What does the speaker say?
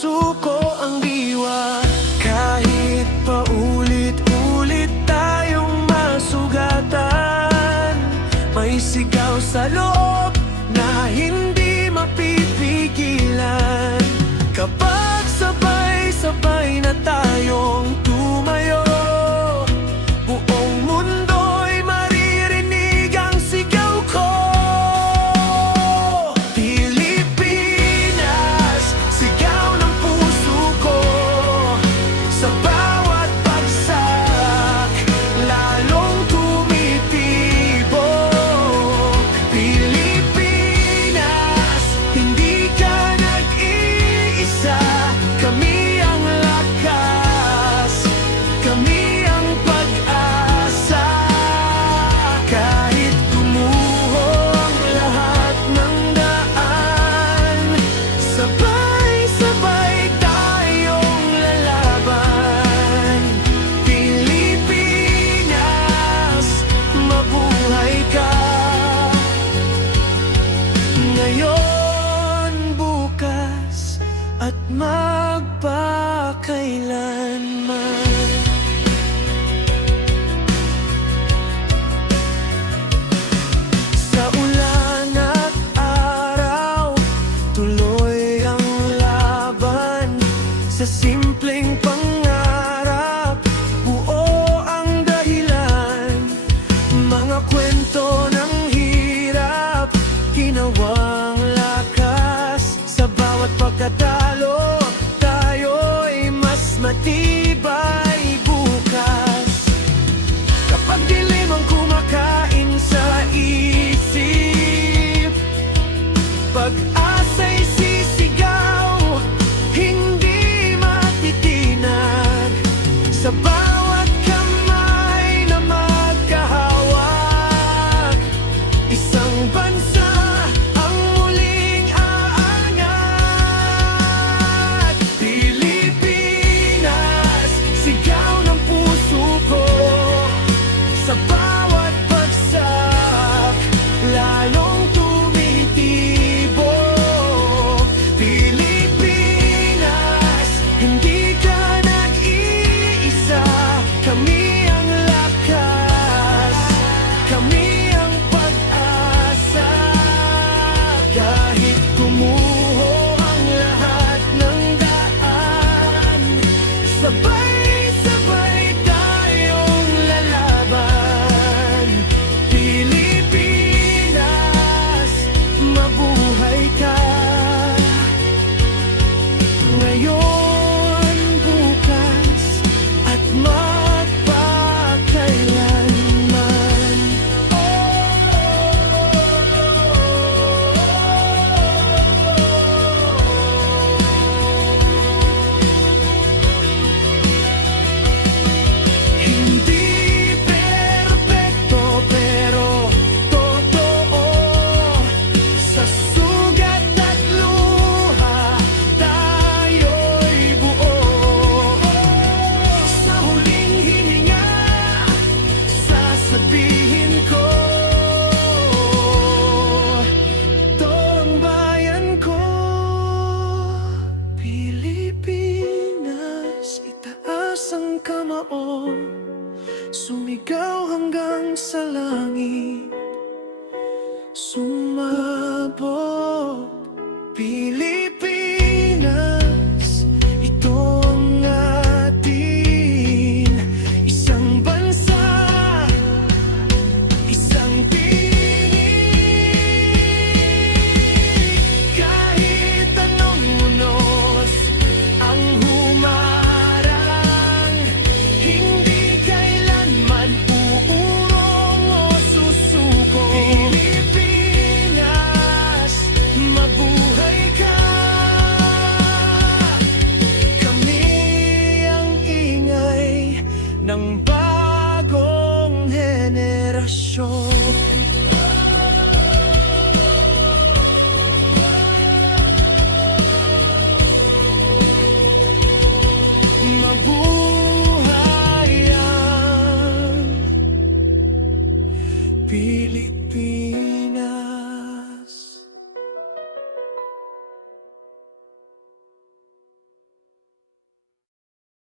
puso ko ang diwa. Kahit paulit-ulit tayong masugatan, may sigaw sa loob na hindi mapipigilan. Kapag sabay-sabay na tayong tumayo, buong mundo'y maririnig ang sigaw ko. Pilipinas, sigaw ng puso ko. Sa bawat bagsak, lalong tumitibok. Pilipinas, hindi ka nag-iisa. Kami ang lakas, kami ang pag-asa. Kahit gumuho ang lahat ng daan, sabay-sabay tayong lalaban. Pilipinas, mabuhay ka. Ngayon, bukas, at magpakailanman. Sa ulan at araw, tuloy ang laban. Sa simpleng pangarap, buo ang dahilan. Mga kwento ng hirap, ginawang lakas. Sa bawat pagkatalo, tayo'y mas matibay bukas. Kapag dilim ang kumakain sa isip, pag-asa'y sisigaw, hindi matitinag. Sa bawat kamay na magkahawak, isang bansa ang muling aangat. Pilipinas, sigaw ng puso ko. Sa bawat bagsak, lalong tumitibok. Pilipinas, hindi ka nag-iisa. Kami ang lakas, kami ang pag-asa. Kahit gumuho ang lahat ng daan, sabay-sabay tayong lalaban. Pilipinas, mabuhay ka. Ngayon, bukas, at magpakailanman. Hindi perpekto pero totoo. Sa sugat at luha, tayo'y buo. Sa huling hininga, sasabihin ko, ito ang bayan ko. Pilipinas, itaas ang kamao, sumigaw hanggang sa langit, sumabog. Pilipinas, ito ang atin. Isang bansa, isang tinig. Kahit anong unos ang humarang, hindi kailanman uurong o susuko. Pilipinas, mabuhay ka. Kami ang ingay ng bagong henerasyon.